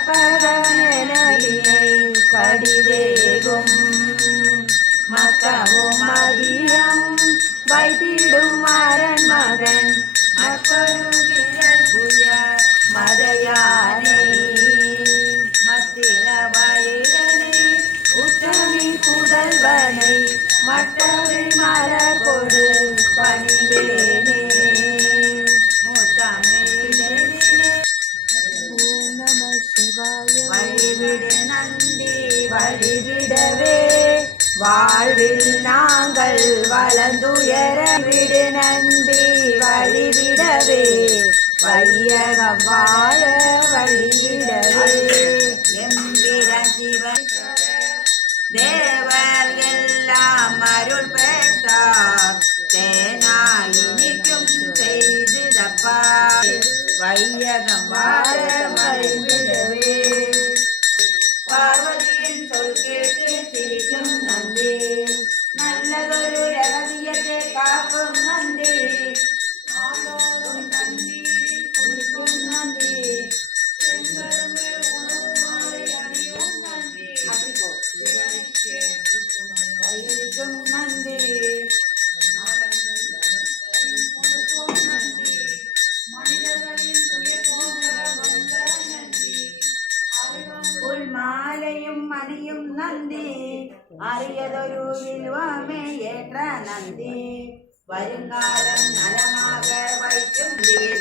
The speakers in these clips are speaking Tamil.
கற்பகனவினை கடிதேகும் மத்தமும் மதியம் வைத்திடும் மரன் மகன் மக்கொரு விரல் புய மதையானை மத்திர வயலனை உத்தமி புதல்வனை மற்றவை மலர் கொடு பணிவே வாழவே வாழ்வில் நாங்கள் வளர்ந்துயர விடு நந்தி வழிவிடவே. வையகம் வாழ வழிவிடவே. அரியதொரு வில்வமே ஏற்ற நந்தி. வருங்காலம் நலமாக வைக்கும் இது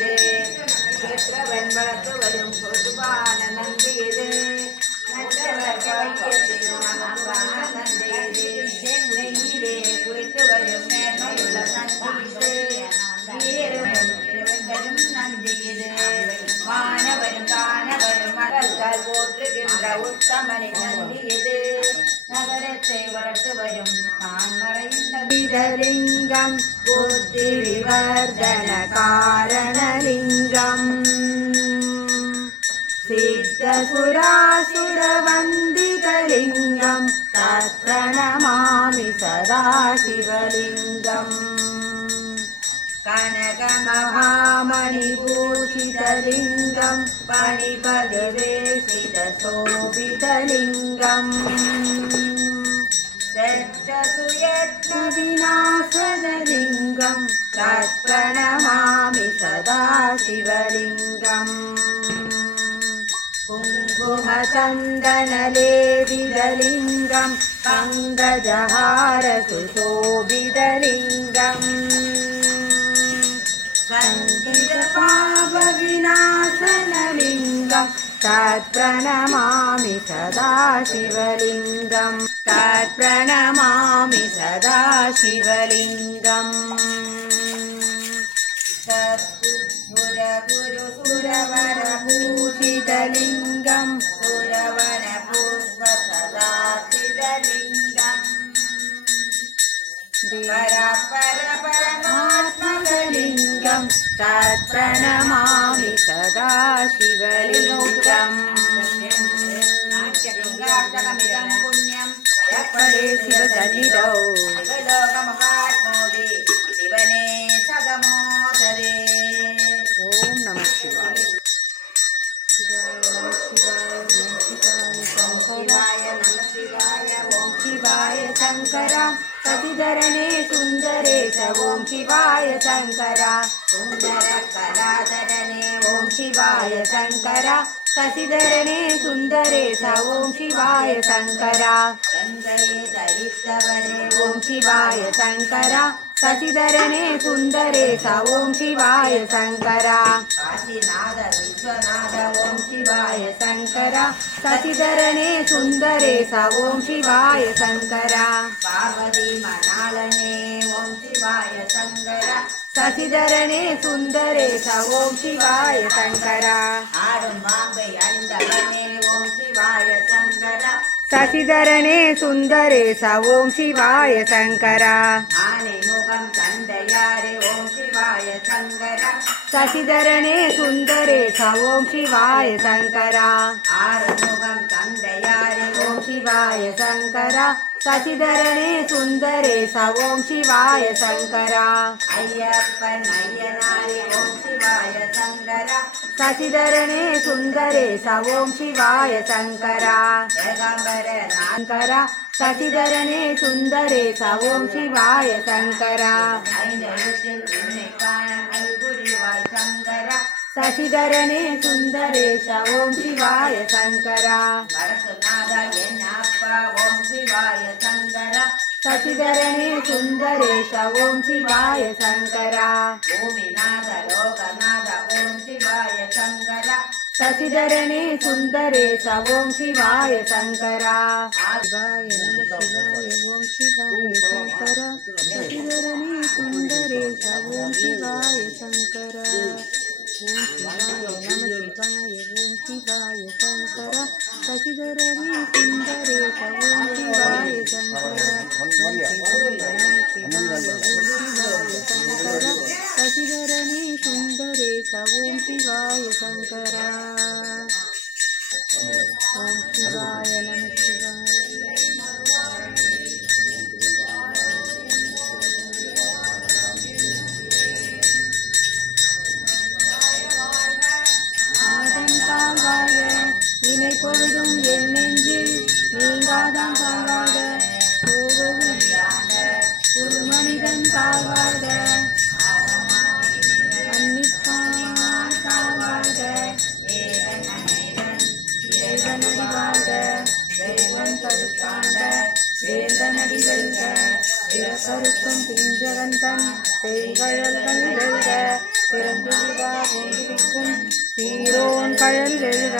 जनकारणलिङ्गम् सिद्धसुरासुरवन्दितलिङ्गं तत्प्रणमामि सदाशिवलिङ्गम्। कनकमहामणिभूषितलिङ्गं पणिपदवेशितसोभितलिङ्गं सज्जसुयत्नविनाशनलिङ्गम् तत्प्रणमामि सदा शिवलिङ्गम्। कुङ्कुमचन्दनलेविदलिङ्गं पङ्कजहारसुशोभितलिङ्गम् सङ्गीतपापविनाशनलिङ्गं तत्प्रणमामि सदा शिवलिङ्गं तत्प्रणमामि सदा शिवलिङ्गम् लिङ्गं पुरवरपूर्वसदा शिवलिङ्गम् द्विरपरपरमात्मवलिङ्गं सदा शिवलिङ्गम् पुण्यं। च परे शिवदलिदौ சுந்தரனே சுந்தரேச ஓம் சிவாய சங்கரா. சுந்தர கலாதரனே ஓம் சிவாய சங்கரா. சசிதரனே சுந்தரேச ஓம் சிவாய சங்கரா. கங்கையை தரித்தவனே ஓம் சிவாய சங்கரா. சசிதரனே சுந்தரேச ஓம் சிவாய சங்கரா. காசிநாத விஸ்வநாத ஓம் शिवाय शङ्करा सतिधरणे सुन्दरे स ॐ शिवाय शङ्करा पार्वती मनालने ॐ शिवाय शङ्करा சசிதரனே சுந்தரே ச ஓம் சிவாய சங்கரா ஆடும் பாம்பை அணிந்தவனே ஓம் சிவாய சங்கரா சசிதரனே சுந்தரே ச ஓம் சிவாய சங்கரா ஆனை முகம் தந்தையாரே ஓம் சிவாய சங்கரா சசிதரனே சுந்தரே ச ஓம் சிவாய சங்கரா ஆறுமுகம் தந்தையாரே ஓம் சிவாய சங்கரா சசிதரனே சுந்தரே ச ஓம் சிவாய சங்கரா ஐயப்பன் ஐயனாரே ஓம் சிவாய சங்கரா சசிதரனே சுந்தரேச ஓம் சிவாய சங்கரா ஏகாம்பர சங்கரா சசிதரனே சுந்தரேச ஓம் சிவாய சங்கரா శశిధరణే సుందరేశ ఓం శివాయ శంకర. ఓం శివాయ శంకర. శశిధరణే సుందరేశ ఓం శివాయ శంకర. భూమినాథ లోకనాథ ఓం శివాయ శంకర. శశిధరణే సుందరేశ ఓం శివాయ శంకర. శివాయ శివాయ ఓం శివాయ శంకర. శశిధరణే సుందరేశ ఓం శివాయ శంకర. ஓம் சிவாய சங்கரா ஓம் சிவாய நம சிவாய ஓம் சிவாய சங்கரா சசிதரனே சுந்தரேச ஓம் சிவாய சங்கரா ஓம் சிவாய நம சிவாய ஓம் சிவாய சங்கரா சசிதரனே சுந்தரேச பிறந்து விழா சீரோன் கழல் வெல்க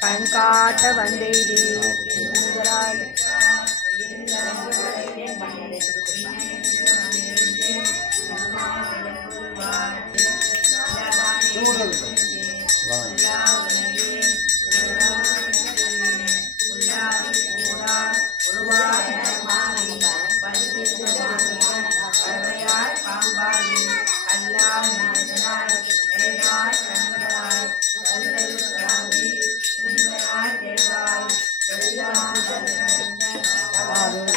கண் காட்ட வந்தெய்தி Obrigada.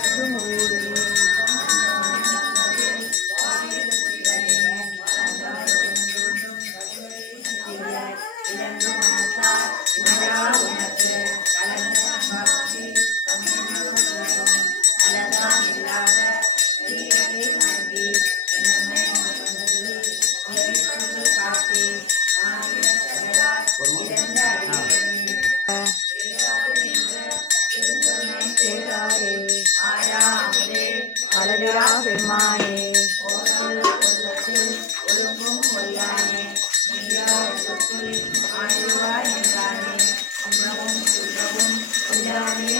Думаю, Sami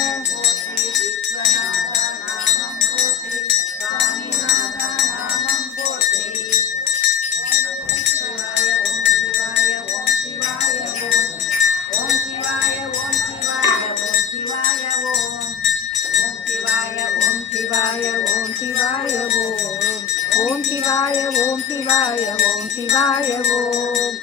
சிவாய ஓம் ஓம் சிவாய ஓம் சிவாய ஓம் சிவாய ஓம்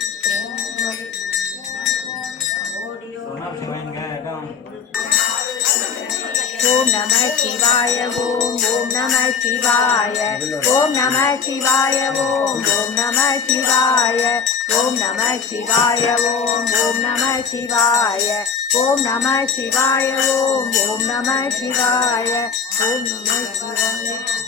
ஓம் நம சிவாய ஓம் ஓம் நம சிவாய ஓம் நம சிவாய ஓம் ஓம் நம சிவாய ஓம் நம சிவாய ஓம் ஓம் நம சிவாய ஓம் நம சிவாய ஓம் ஓம் நம சிவாய ஓம் நம சிவாய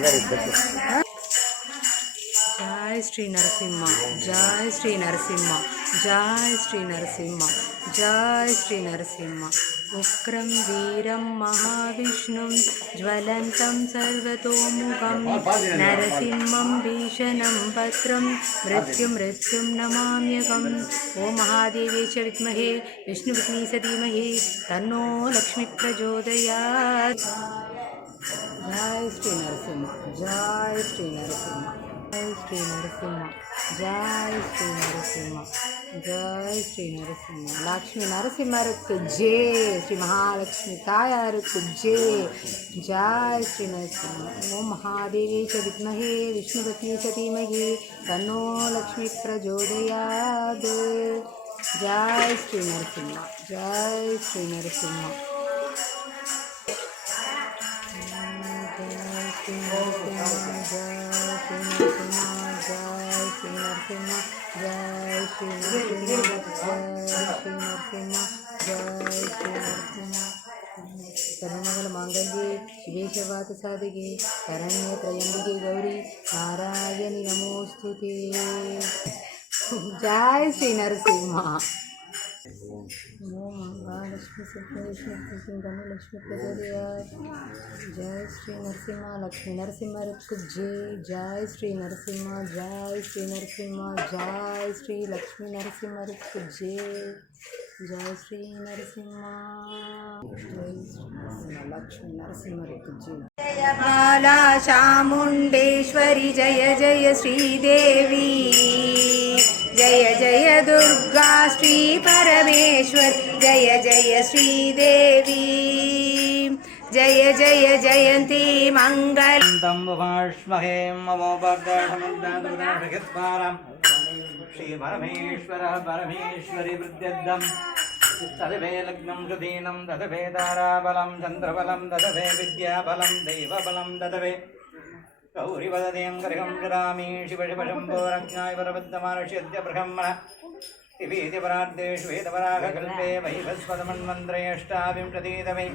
జై శ్రీ నరసింహ జై శ్రీ నరసింహ జై శ్రీ నరసింహ జై శ్రీ నరసింహ ఉగ్రం వీరం మహావిష్ణుం జ్వలంతం సర్వతోముఖం నరసింహం భీషణం భద్రం మృత్యుం మృత్యుం నమామ్యకం ఓ మహాదేవేశ విద్మహే విష్ణువిఘ్నీశ ధీమహి తన్నో లక్ష్మి ప్రచోదయాత్ जय श्री नरसिंह जय श्री नरसिंह जय श्री नरसिंह जय श्री नरसिंह जय श्री नरसिंह लक्ष्मी नरसिंह जे, श्री महालक्ष्मी तायार जे, जय श्री नरसिंह ओम महादेवी च विद्महे, विष्णुपत्नी च धीमहे, तन्नो लक्ष्मी प्रचोदयाद जय श्री नरसिंह जय श्री नरसिंह ಸರ್ವಮಂಗಲ ಮಾಂಗಲ್ಯೆ ಶಿವೇಶವಾದ ಸಾಧಿಗೆ ಶರಣ್ಯ ತ್ರಯಂಬಿಕೆ ಗೌರಿ ನಾರಾಯಣಿ ನಮೋಸ್ತುತೇ ಜಯ ಶ್ರೀ ನರಸಿಂಹ ओम महालक्ष्मी लक्ष्मी लक्ष्मी प्रचोदयात् जय श्री नरसिंह लक्ष्मी नरसिंह रुक् जय जय श्री नरसिंह जय श्री नरसिंह जय श्री लक्ष्मी नरसिंह रुक् जय जय श्री नरसिंह जय श्री लक्ष्मी नरसिंह रुक् जय बाला चामुण्डेश्वरी जय जय श्रीदेवी జయ జయ దుర్గా శ్రీ పరమేశ్వర్ జయ జయ శ్రీదేవి. జయ జయ జయంతి మంగళంబుష్మహే మమోపర్దృహత్పారం శ్రీ పరమేశ్వర పరమేశ్వరి వృద్ధ్యర్థం తదవే లగ్నం హృదీనం తదవే దారాబలం చంద్రబలం తదవే విద్యాబలం దైవబలం తదవే ददभे गौरिवदतीं गृहं गिरामि शिवशिवशम्भोरज्ञाय परबद्धमानुष्यद्य ब्रह्मण दिवीतिपरार्धेषु वेदपरागकल्पे वैभस्पदमन्वन्त्रे अष्टाविंशतितमे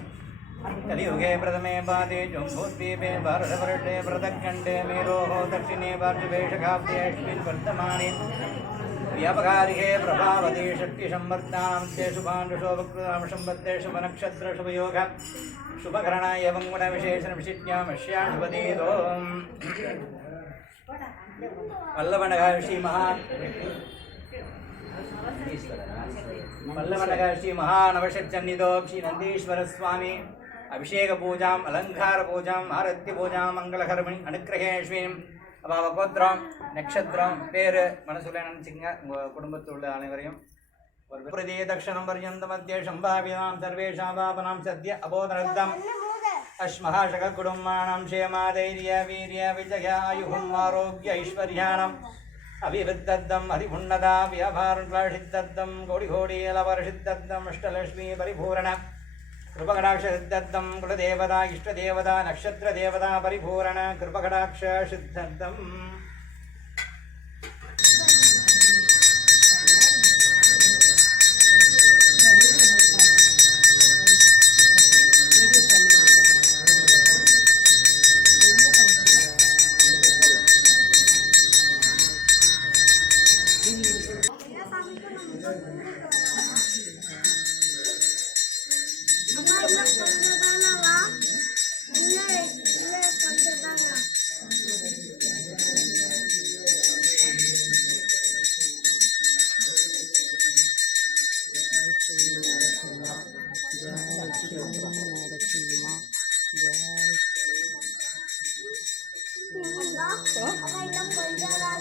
कलियुगे प्रथमे पादे जम्बूद्वीपे भारतवर्षे पृथक्खण्डे मेरोः दक्षिणे వ్యాపకారిహే ప్రభావతి శక్తి సంవర్ధాంతే శుభాండుషోభకృతాంశంబద్ధే శుభనక్షత్ర శుభయోగ శుభకరణ ఏవం గుణ విశేషణ విశిజ్ఞామశ్యాశుభదీతో వల్లవనగా శ్రీ మహాన్ వల్లవనగా శ్రీ మహానవషన్నితో శ్రీ నందీశ్వర స్వామి అభిషేక పూజాం అలంకార పూజాం ఆరత్య పూజాం మంగళకర్మిణి అనుగ్రహేష్వీం அப்பாவை கோத்திரம் நட்சத்திரம் பேர் மனசுல நினச்சிக்கங்க. உங்கள் குடும்பத்தில் உள்ள அனைவரையும் ஒரு பிரதி தக்ஷணம் பர்யந்த மத்திய சம்பாவிதாம் சர்வேஷாம் பாபனாம் சத்ய அபோதரத்தம். அஸ்மஹாஷக குடும்பானாம் க்ஷேமா தைரிய வீரிய விஜய விஜயாயுகும் ஆரோக்கிய ஐஸ்வர்யானம். அபிவிருத்தம் அதிபுன்னதா வியாபாரசித்தத்தம் கோடி கோடி கோடியலவரசித்தத்தம் அஷ்டலட்சுமி பரிபூரண கிருபகடாட்சசித்தத்தம் குலதேவதா இஷ்டதேவதா நக்ஷத்திரதேவதா பரிபூரண கிருபகடாட்ச சித்தத்தம்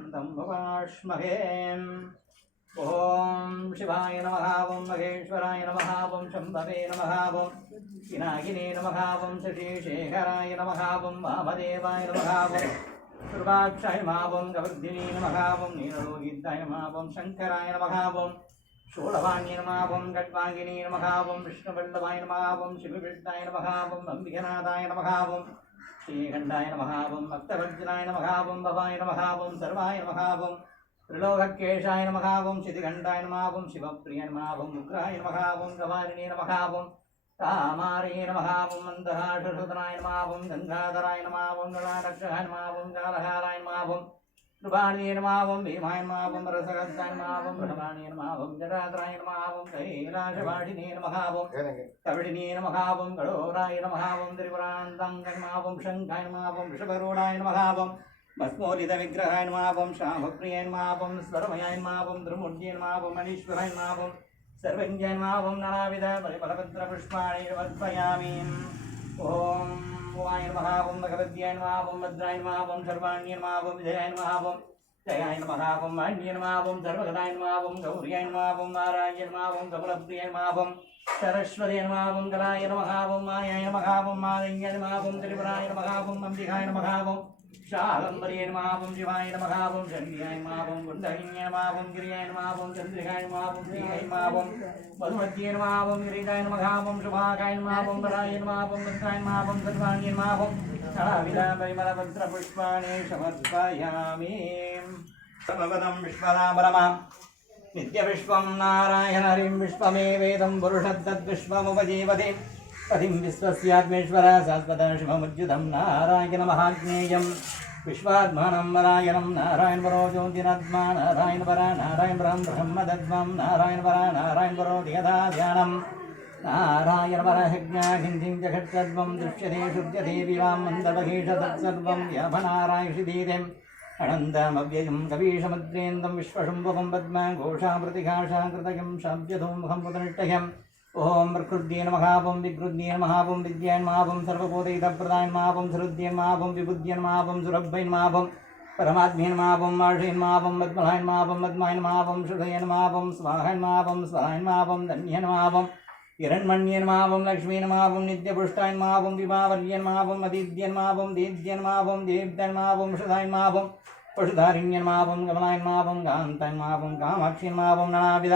एकदन्तं भवाष्महे ॐ शिवाय नमः ॐ महेश्वराय नमः ॐ शम्भवे नमः ॐ पिनाकिने नमः ॐ शशीशेखराय नमः ॐ वामदेवाय नमः ॐ कृपाक्षाय मावं गवर्धिनी नमः ॐ नीललोहिताय नमः ॐ शङ्कराय नमः ॐ शूलवाण्य नमः ॐ गड्वाङ्गिनी नमः ॐ विष्णुवल्लभाय नमः ॐ शिवविष्टाय नमः ॐ अम्बिकनाथाय नमः ॐ శ్రీఖండాయ నమహావం భక్తవజ్రాయ నమహావం భవాయ నమహావం సర్వాయ నమహావం త్రిలోకకేశాయ నమహావం శితిఖండాయ నమహావం శివప్రియ నమహావం ఉగ్రాయ నమహావం గవారిణి నమహావం కామారయ నమహావం మందహాషుధనాయ నమహావం గంగాధరాయ నమహావం గణారక్షాయ నమహావం కాలహారాయ నమహావం കൃപാണീയമാവും ഭീമായമാവും രസകസ്ഥാനമാവും ഭൃമാണീയമാവും ജടാദ്രായണമാവും കൈലാശവാടിനീയമാവും കവിടിനീയമാവും കടോറായണമാവും ത്രിപുരാന്തങ്കന്മാവും ശങ്കായമാവും ഋഷഭരോടായണമാവും ഭസ്മോലിത വിഗ്രഹായന്മാവും ശ്യാമപ്രിയന്മാവും സ്വരമയാന്മാവും ത്രിമൂർത്തിയന്മാവും മനീശ്വരന്മാവും സർവജ്ഞന്മാവും നളാവിധ പരിപലപത്ര പുഷ്പാണി ഓം ॐ ब्रह्माणीय नमः ॐ जटाधराय नमः ॐ कैलासवासिने नमः ॐ कवडिने नमः ॐ गडोराय नमः ॐ त्रिपुरान्ताङ्गाय नमः ॐ शङ्खाय नमः ॐ वृषभरूढाय नमः ॐ भस्मोलितविग्रहाय नमः ॐ शामप्रियाय नमः ॐ स्वरमयाय नमः ॐ द्रुमूर्तिय नमः ॐ मनीश्वराय नमः ॐ सर्वज्ञाय नमः ॐ नानाविध परिफलपत्रपुष्पाणि वर्पयामि ॐ वाय नमः ॐ भगवद्याय नमः ॐ भद्राय नमः ॐ सर्वाण्य नमः ॐ विजयाय नमः ॐ जयाय नमः ॐ मान्य नमः ॐ सर्वगदाय नमः ॐ गौर्याय नमः ॐ नारायण नमः ॐ कमलप्रियाय नमः ॐ सरस्वती नमः ॐ कलाय नमः ॐ मायाय नमः ॐ मादङ्गाय नमः ॐ त्रिपुराय नमः ॐ अम्बिकाय नमः ॐ शालम्बर्ये नमः ॐ शिवाय नमः ॐ शल्याय नमः ॐ कुण्डलिन्याय नमः ॐ गिर्याय नमः ॐ चन्द्रिकाय नमः ॐ श्रीकाय नमः ॐ मधुमत्ये नमः ॐ गिरिकाय नमः ॐ शुभाकाय नमः ॐ बलाय नमः ॐ भद्राय नमः ॐ सर्वाण्ये नमः ॐ परिमलपत्रपुष्पाणि समर्पयामि सर्वपदं विश्वनापरमाम् नित्यविश्वं नारायण हरिं विश्वमे वेदं पुरुषद्दद्विश्वमुपजीवति पतिं विश्वस्यात्मेश्वर शाश्वत शिवमुद्युतं नारायणमहाज्ञेयं विश्वात्मानं नारायणं नारायणपरो ज्योतिरात्मा नारायणपरा नारायणपरं ब्रह्मदत्वं नारायणपरा नारायणपरो यथा ध्यानं नारायणपरहज्ञाहिन्दिं जगत्सर्वं दृश्यते शुद्ध्यते विवां मन्दबहीष तत्सर्वं व्याभनारायषिधीरेम् अनन्तमव्ययं कवीशमुद्रेन्दं विश्वशम्भुकं पद्मा घोषामृतिघाषाकृतयं शाब्यधूमुखं पुतनिष्ठयम् ॐ प्रकृद्येन महावं विकृद्येन महावं विद्येन महावं सर्वभूतैतप्रदायन महावं सरुद्येन महावं विबुद्ध्येन महावं सुरभ्येन महावं परमात्मेन महावं माषेन महावं मद्मलायन महावं मद्मायन महावं शुभयन महावं स्वाहन महावं स्वाहन महावं धन्यन महावं हिरण्मण्यन महावं लक्ष्मीन महावं नित्यपुष्टायन महावं विभावर्यन महावं अदिद्यन महावं दीद्यन महावं दीप्तन महावं शुधायन महावं पशुधारिण्यन महावं कमलायन महावं कान्तन महावं कामाक्षीन महावं नानाविध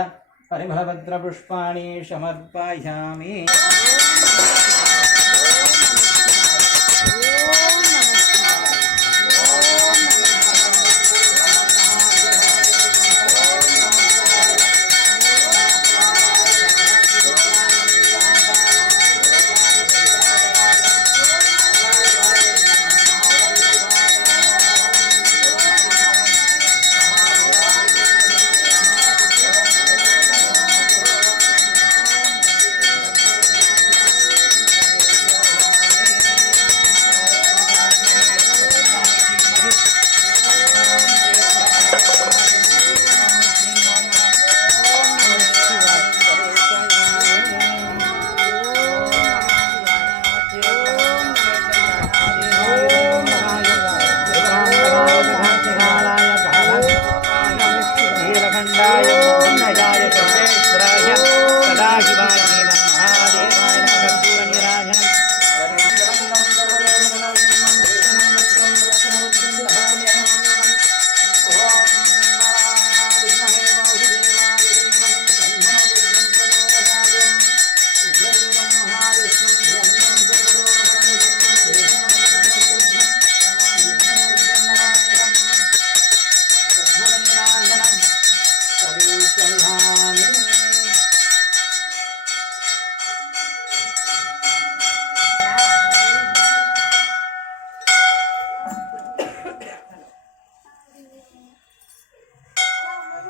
परिमलपत्रपुष्पाणि समर्पयामि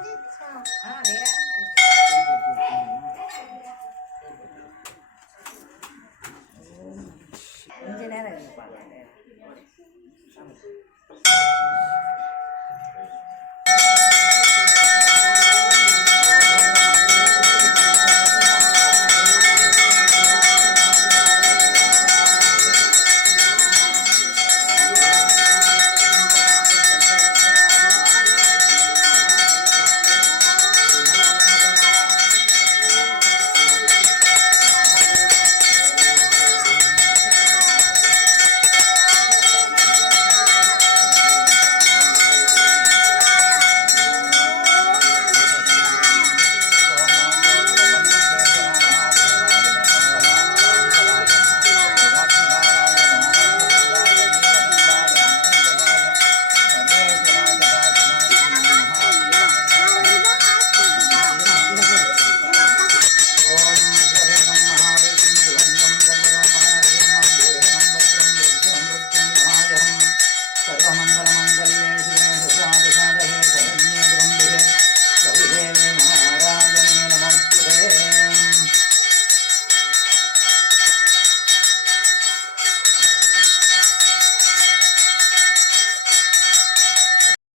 啊啊你嗯你奶奶给你管奶奶